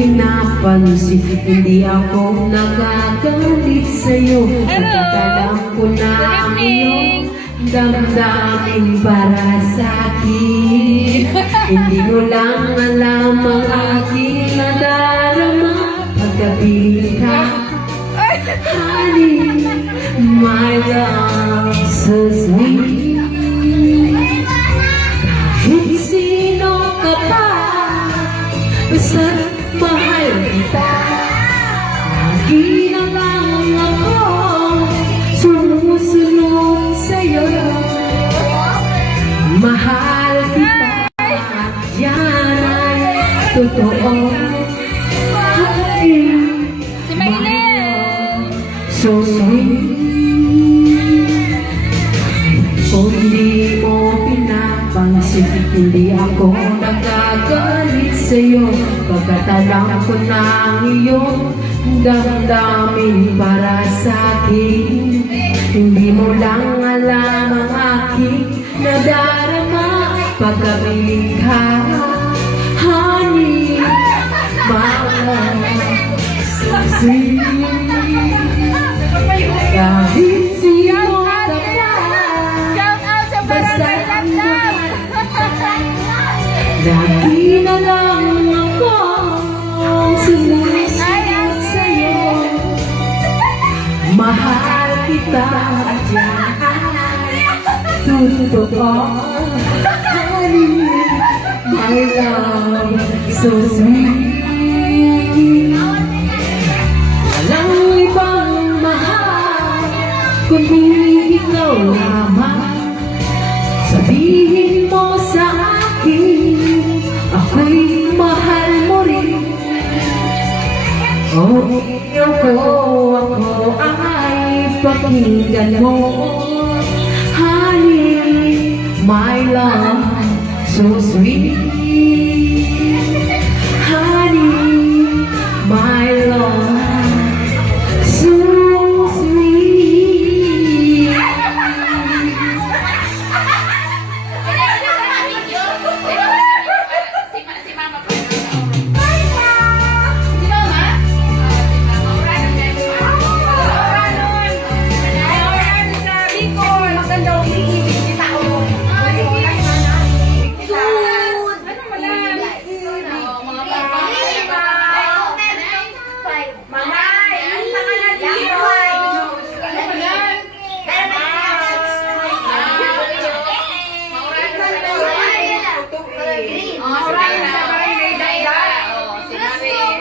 pinapansin, hindi ako nagagalit sa'yo. Pagkakalam ko na ang iyong damdamin para sa'kin. Hindi mo lang alam ang aking nadarama pagkapiling ka. Honey, my love so sweet. Kahit sino ka pa, basta't mahal kita. Lagi na lang ako sumusunod sa'yo. Mahal kita, yan ay totoo. Si Maylin! So sweet. Kung di mo pinapansin, hindi ako nagagalit sa'yo. Pagkatalang ko na ang iyong damdamin para sa'kin. Hindi mo lang alam ang aking nadarama pagkapiling ka. Honey, my love so sweet. Kahit sino ka pa, Shout out sa Barangay Lamlam! lagi na lang ako sumusunod sa'yo. Mahal kita dyan, totoo. Honey, my love so sweet. Walang ibang mahal kundi ikaw lamang. Sabihin mo sa akin, ako'y mahal mo rin. O ikaw ko, ako ay pakinggan mo. Honey, my love so sweet. Honey, my love so sweet. Si Mama po. Si Mama? Aura nun. Aura sa Bicol. Maganda ang iibig kita ko. Ano wala? Mga Mama, ang pangalan dito. Ano ba yan? Mauraan sa Barangay Dayda. Si Maris,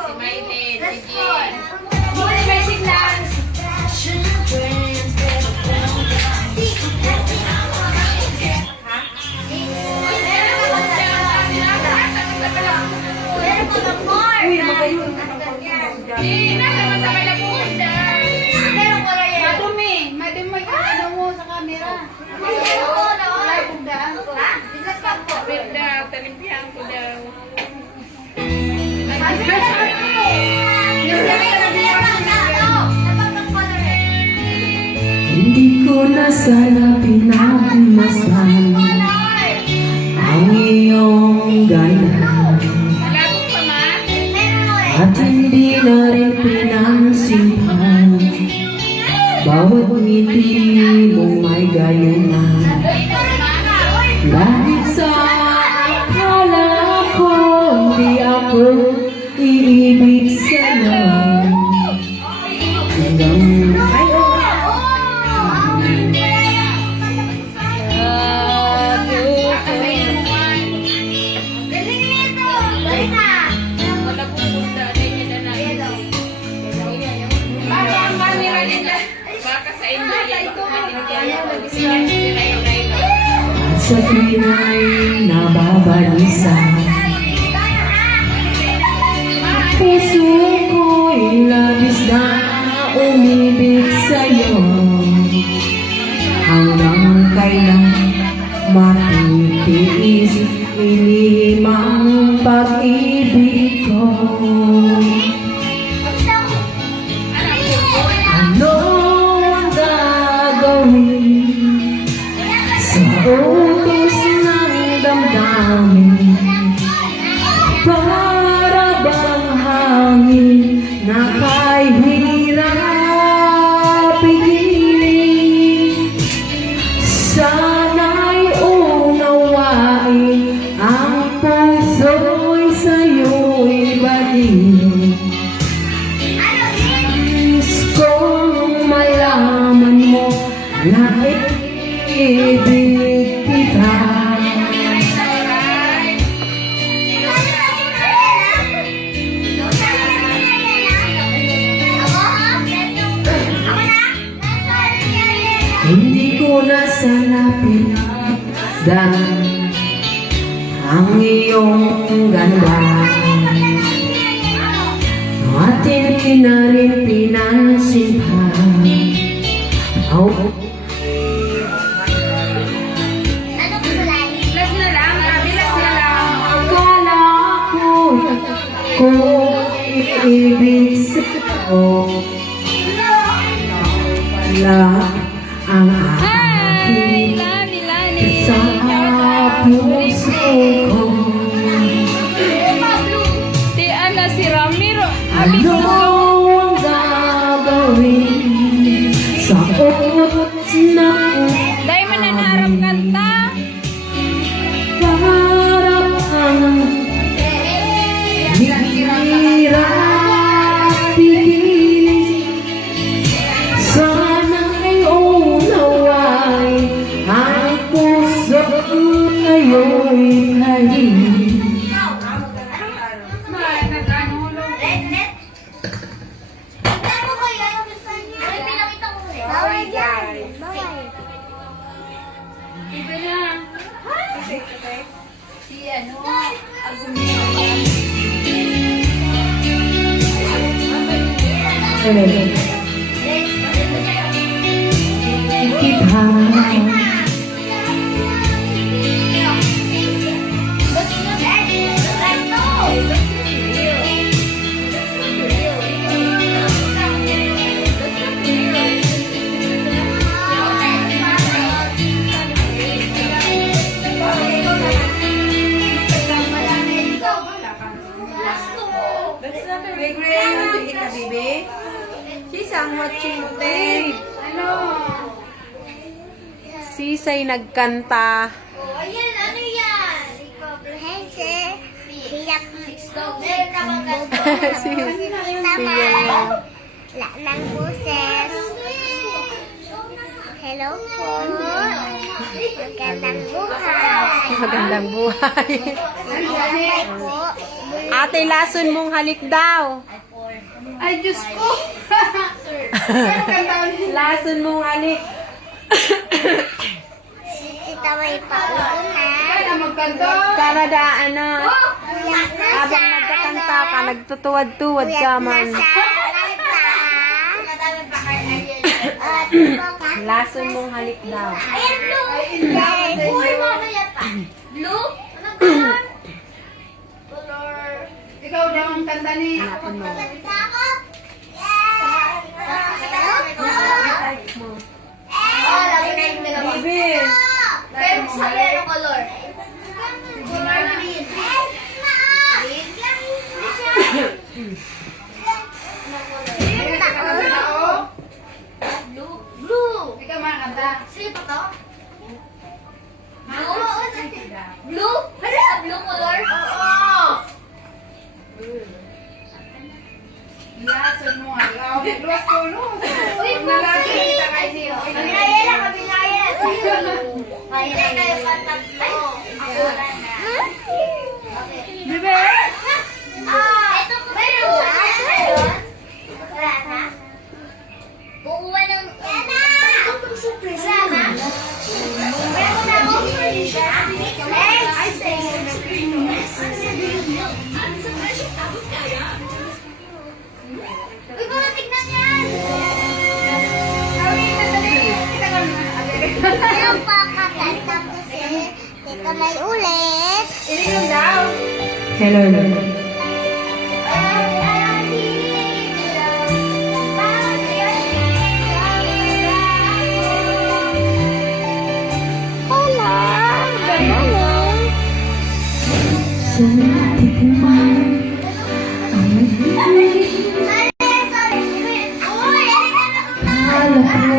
si Maylin, si Jean. Muli basic lang. Madumi yung ano mo sa camera. Daw, talimpihan ko daw. Hindi ko na sana pinagmasdan ang iyong ganda, Malabog pa ma? at hindi na rin pinansipan bawat ngiti mong may gayunan. Dahil sa akala ko hindi ako iibig sa'yo. Hanggang sa pinay nababalisa, puso ko'y labis na umibig sa'yo. Hanggang kailan matitiis ilimang pag-ibig ko. Ano ang gagawin sa utos ng damdamin para bang sa lapit ang iyong ganda. Atin na rin pinansin pa. Last na lang, Abby, last na lang. Akala ko kung ibig sa'yo wala ang aking sa puso ko. Si Ana, si Ramiro. Ano ang gagawin sa oras na Dahil man nanarap kanta. parang ang hirap pigilin? Sana'y unaway ang puso ngayon'y tahimik. Iba na. Si ano, Agumero. Kita Sisay nagkanta. Ayan, ano yan? Hense. Hiyak. La ng buses. Hello po. Magandang buhay. Magandang buhay. Magandang po. Ate, lason mong halik daw. Ay, Diyos ko. Lason mong halik. Ito may pauuna. Magkanta. Canada, ano? Nasa Habang nagkakanta ka, nagtutuwad-tuwad ka man. Lason mong halik daw. Ayan, blue. Uy, mamaya pa. Blue? Anong color? Color. Ikaw daw ang kanta ni. Hanapin mo. Maganda ako. Hello? Oh, lagi na yung dalawa. Bibi. Pero sabi anong color? Color green. Green? Green tao. Blue. Blue. Ikaw man kanta. Sino pa to? Blue? Blue? Blue color? Oo. Lason mo nga. Luwas ko, no? Uy, Nalason Pupi! kita kay Zero. Kabilayan! Kaya kayo patatlo. Ako na. Bebe? Ito ko meron ba? Meron? Wala na? Kukuha ng... Wala na! Wala na? Meron na ako. Uy, kung tignan yan! Meron pa kakanta kasi. Ito na ulit. Ilingon daw. Hello. Sa tikman ang akala ko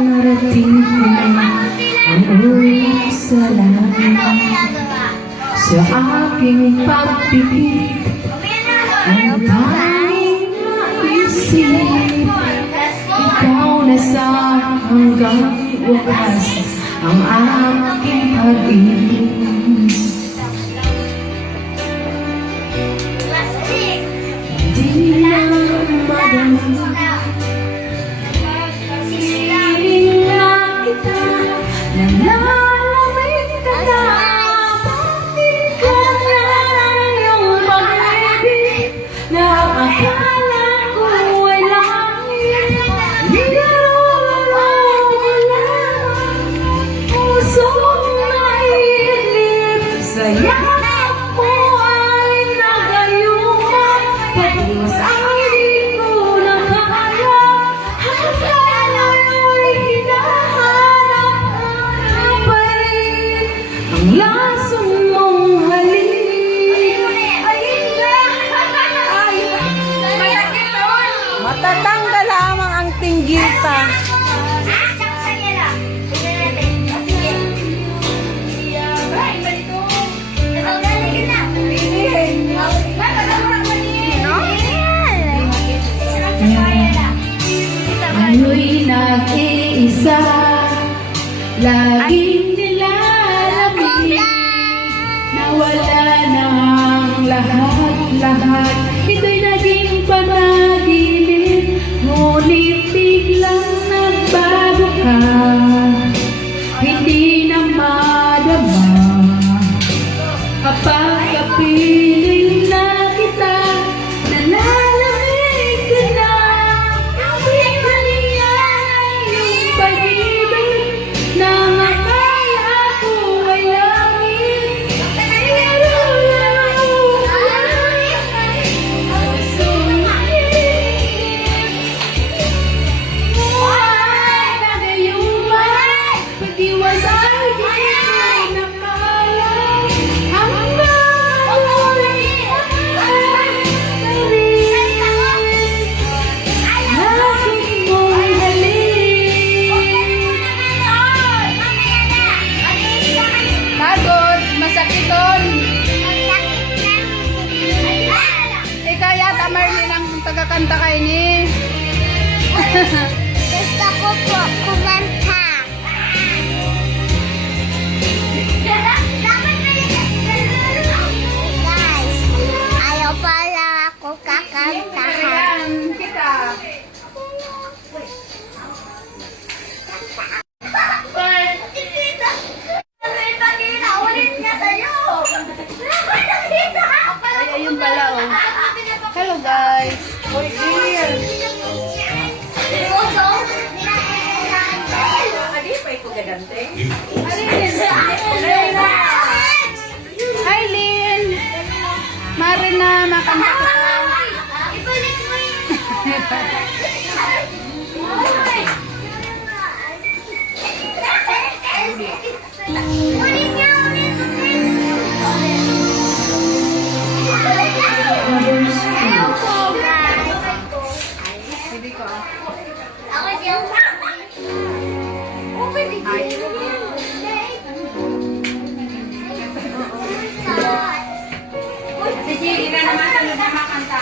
narating na ang ulit sa langit. Sa aking pagpipit ang tanging naisip, ikaw na sa hanggang wakas ang aking pag-ibig. Di na madali, siling na kita pa. Ako'y nag-iisa, laging nilalamig, nawala ng lahat-lahat. Ito'y naging panaginip, ngunit biglang nagbago ka, hindi na madama. Kapag kapiling na kita, nalalamig ka na. Yung pag-ibig na akala ko ay langit, pero lang pag-iwalay di ko nakala, hanggang ulit nasin mo'y Pagod, masakit doon. Ikaw yata Marlene ang tagakanta kay ni. Gusto ko po kumanta. Guys, ayaw pala ako kakantahan. Kita. Ay, ayun pala oh. Hello guys. Oy, here. Hi, Lynn. Marina, makanta kita. Hindi ko ah. Sige, ina naman sa loob na makanta.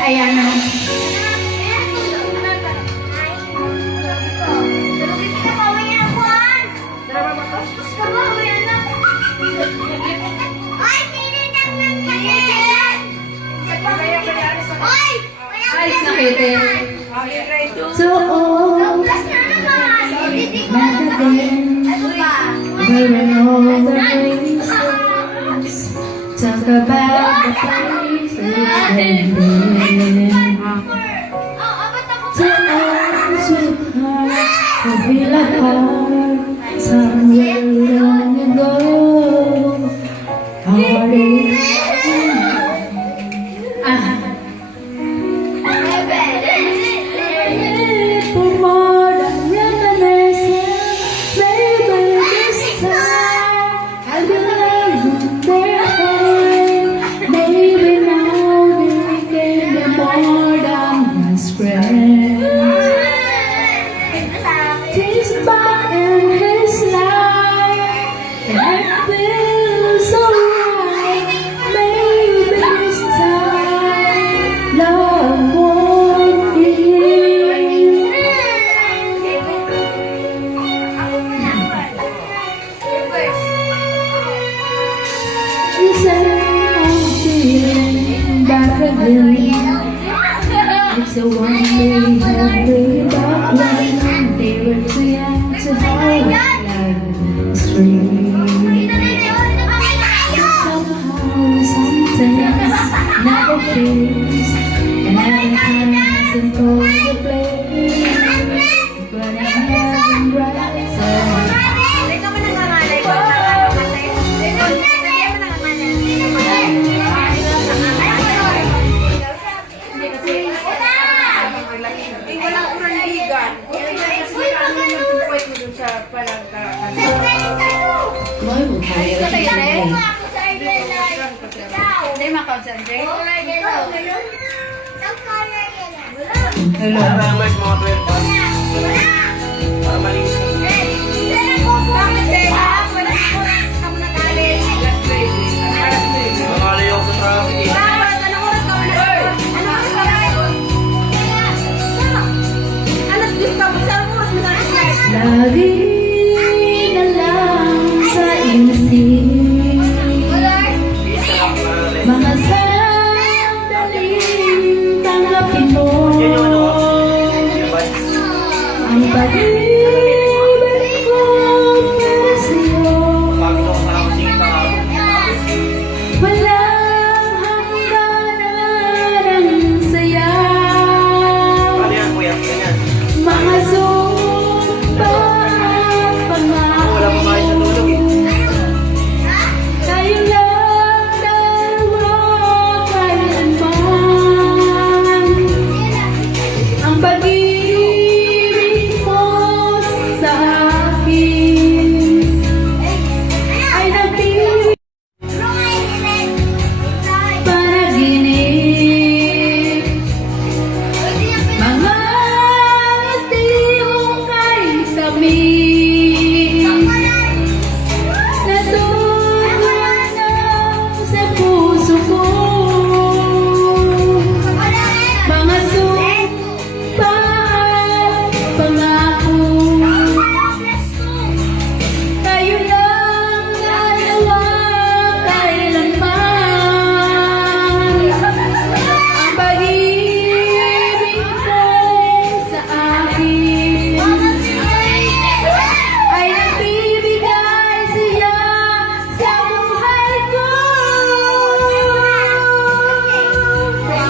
Ayan o. Alis na kayo, te. So, talk about the place we've been. To us with hearts that feel apart somewhere long ago. Heartaches. For more than reminiscing, maybe this time I'll be loving their time. Maybe now they can be more than best friends. He's back in his life, and it feels so right. Maybe this time love won't be. You say I'm feeling back again. It's the one they had way back when they were too young to hold like a string. Somehow, some things never fades, and every time I think of the place, but I haven't right side. Walang urandigan. Sa palangka. Global Hindi makakonsentrate. Hello. Numbers mga 12 pa. Para malinis na. Makalayo ako sa traffic. Lagi na lang sa isip mga sandaling tanggapin mo Yan yung ano ko. Yung bad. ang pag-ibig ko para sa'yo. Pagod ako sa kasing tao. Walang hangganan ang saya, Ano yan kuya? Ganyan. mga sumpa at pangako. Wala pa kayo sa tulog eh. Tayo lang dalawa kailanman. Ang pag-ibig mo sa akin ay nagpili panaginip. Mga ngiti mo kay tamis natutunan sa puso ko. Mga sumpa at pangako, tayo lang dalawa kailanman. Ang pag-ibig mo sa akin ay nagbibigay siya sa buhay ko. Ikaw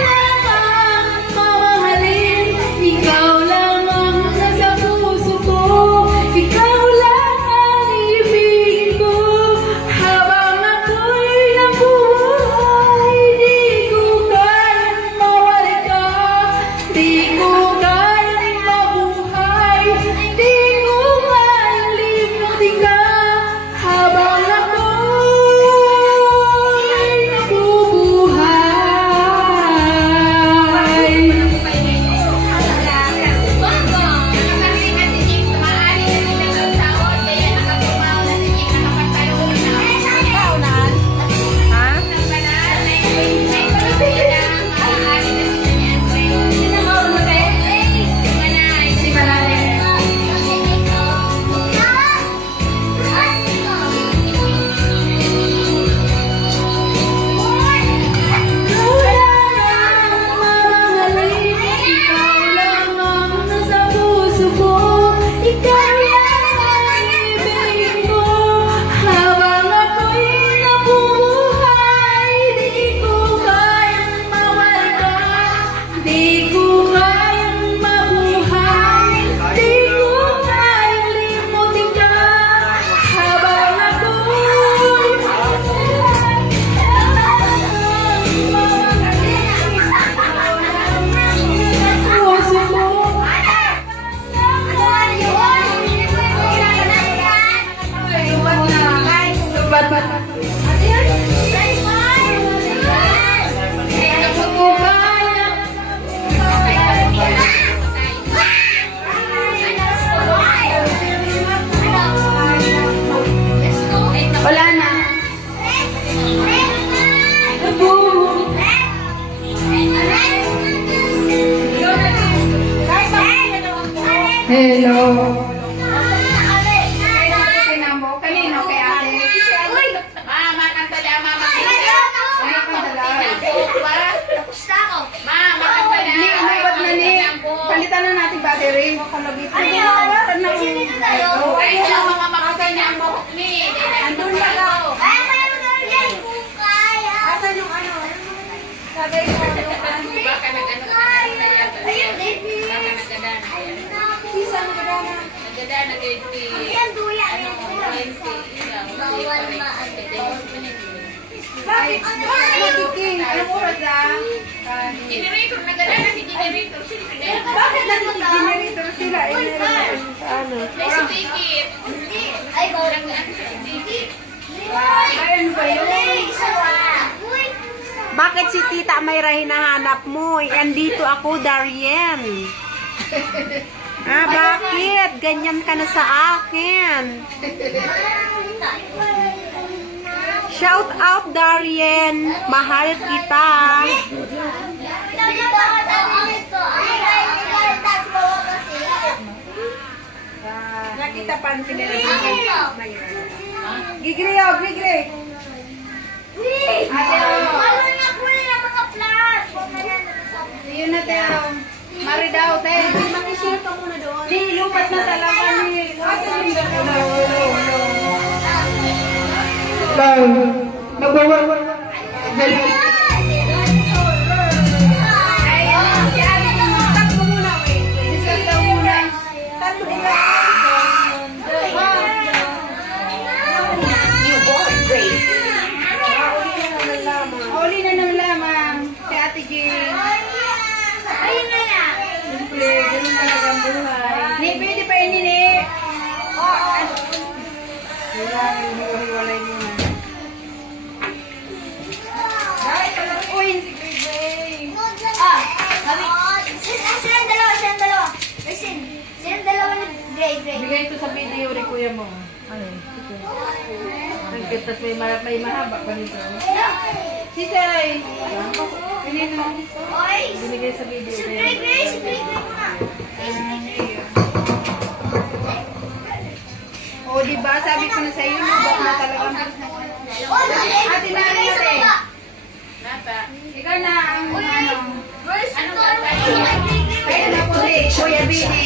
lang ang mamahalin, ikaw lang ang nasa puso ko, ikaw lang ang ibigin ko. Habang ako'y nabuhay, di ko kayang mawala ka, di ko kayang mabuhay, di ko kayang limutin ka. Habang ako'y nabubuhay. Ha? Ikaw lang ang mamahalin, ikaw lang ang nasa puso ko, ikaw lang ang ibigin ko. Habang ako'y nabubuhay, di ko kayang mawala ka, di ko kayang mabuhay, di ko kayang limutin ka. Habang ako'y puso ko. Wala na. Hello. Kanino kay ate? Mama, kanta na, mama. Mama, kanta na. Inibat na ni. Palitan na natin battery. Kalabit. Ay, alam mo, mama, kasi niya ang buhok ni. Andun na daw. Asan yung ano? Sagay mo. Baka nag-ano ka na yata. Baka nagdadaan. Sisa mo ka na. Nagdadaan na grade 3. Bakit? Nakiking. Anong oras lang? Generator, nagdadaan na si generator. Bakit nag-generator sila? Ano? May sumikip. Ay, bawal. Nag-ano sa sumikip. Ay, ano ba yun? Bakit si Tita Mayra hinahanap mo? Andito ako, Darien. Bakit? Ganyan ka na sa akin. Shout out, Darien. Mahal kita. Nakita pa ang pinilagay. Gigri, oh, gigri. Yun na tayo. Mari daw, tayo. Mag-share ka muna doon. Di, lupat na talaga ni. Uli na ng lamang. Kay Ate Jean. Siyempre, ganun talaga ang buhay. Ni, pwede pa yun, Ni. Kailangan hiwa-hiwalay muna. Dahil talaga, uy, si Gray. Bigay ito sa video rin, kuya mo. Ano? Tapos may mahaba pa nito. Sisay! Pinili mo. Binigay sa video. O, diba? Sabi ko na sa iyo, lubak na talaga. Ate na, ate. Ikaw na ang ano. Kaya na po rin. Kuya Bini.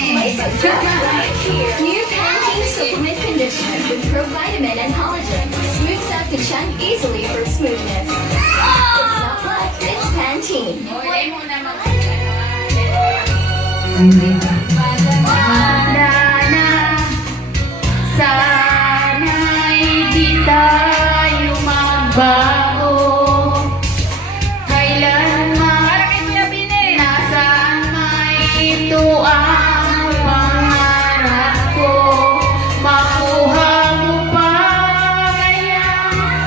New Pantene Supplement Conditioner with provitamin and collagen. Smooths out to shine easily for smoothness. It's not luck, it's Pantene. Uli mo na mag- Sana'y di tayo magbago. Kailanman nasaan may ito ang pangarap ko. Makuha mo pa kaya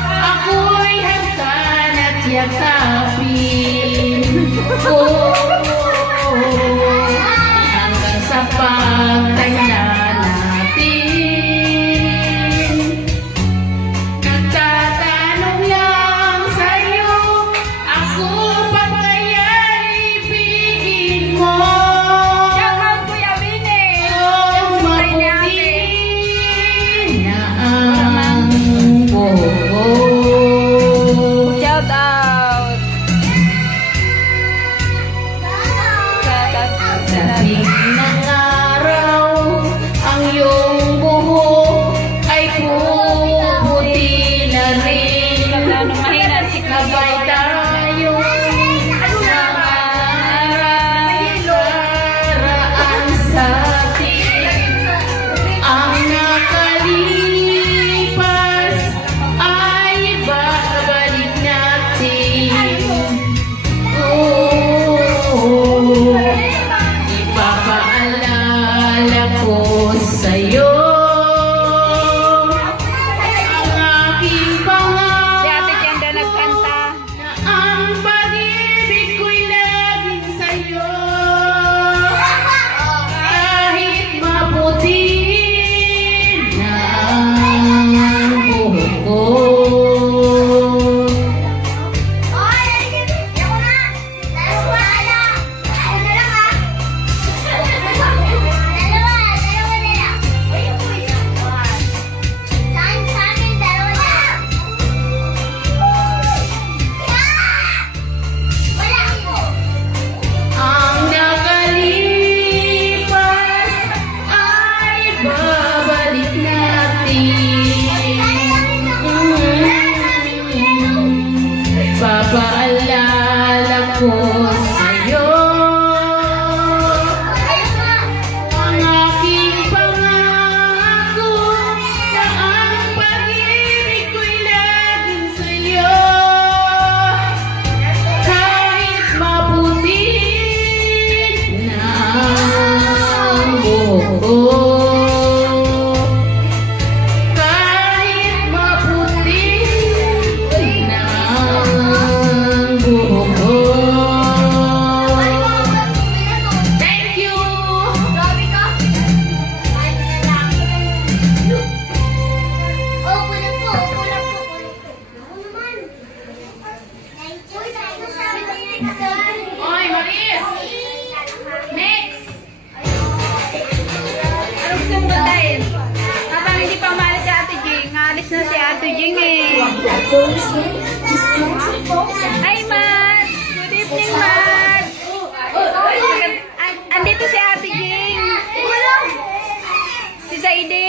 ako'y hagkan at yakapin ko. Hanggang sa pagtanda natin. Nagtatanong lang sa'yo, ako pa kaya ibigin mo? Shout out, Kuya Bini. Oh, maputi na ang buhok. Shout out. Sa tuwing ng araw eh. Hi, Matt! Good evening, Matt! Andito si Ate Jing. Si Saide.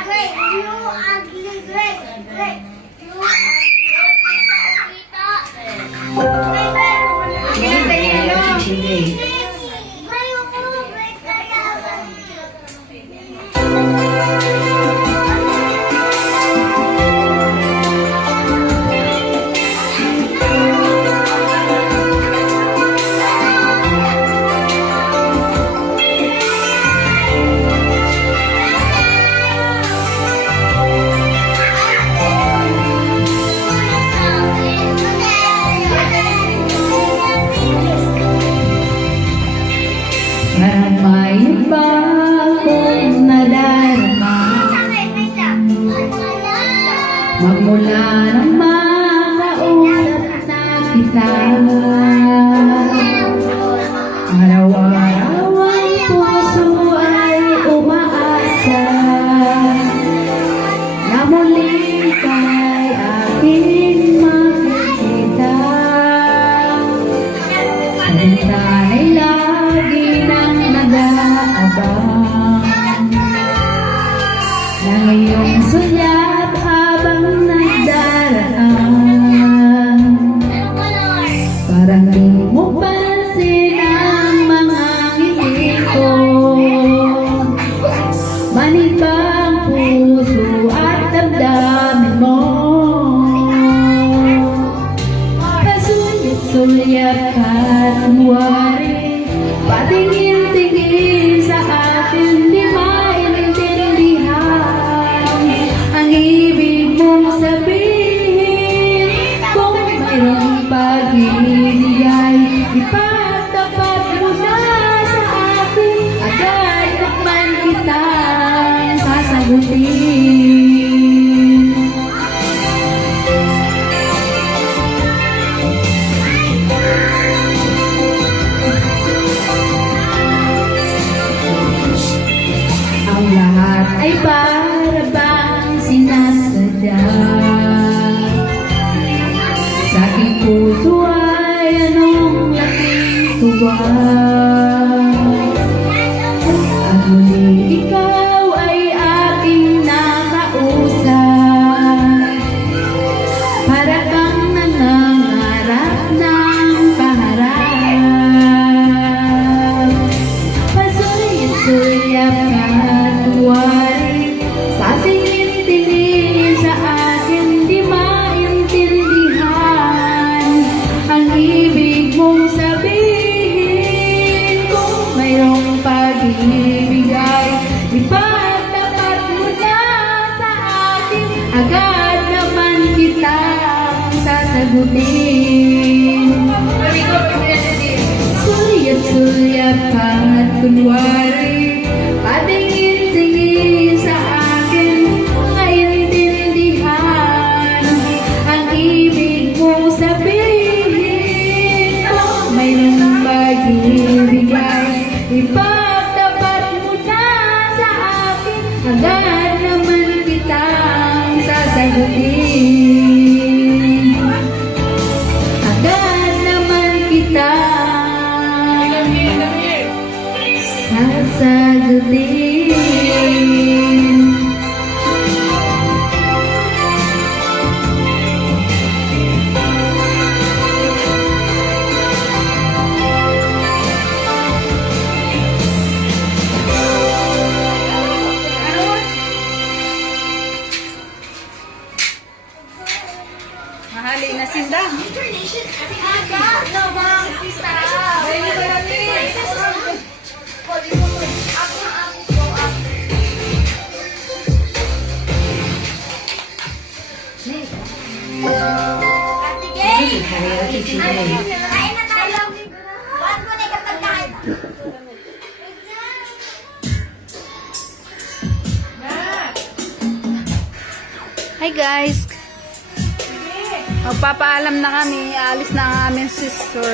Great, you ugly, great. You ugly, Parang may iba akong nadarama magmula nang makausap na kita. Araw-araw ang puso ay umaasa na muli kay aking makikita. Sana'y lagi nang nag-aabang na ngayong sulyap habang nagdaraan. Parang di mo pansin ang mga ngiti ko, manibang puso at damdamin mo. Kasulyap at kunwari, patingin-tingin sa akin, di maintindihan ang ibig mong sabihin. Kung mayroong pag-ibigay, ipagtapat mo na sa akin, agad naman kitang sasagutin. Ang lahat ay para bang sinasadya. Sa aking puso ay anong laking tuwa. At muli ikaw ay aking nakausap. Para kang nangangarap ng kaharap. Pasulyap at kunwari, patingin-tingin sa akin, di maintindihan ang ibig mong sabihin. Kung mayroong pag-ibigay, ipagtapat mo na sa akin, agad naman kitang sasagutin. Sulyap at kunwari, patingin-tingin sa akin, maintindihan ang ibig mong sabihin. Kung mayroong pag-ibigay, ipagtapat mo na sa akin, agad naman kitang sasagutin. Agad naman kitang sasagutin. Mahali na sinda. Kain na tayo. Huwag mo na ikapagkain. Hi guys. Magpapaalam na kami. Alis na ang aming sister.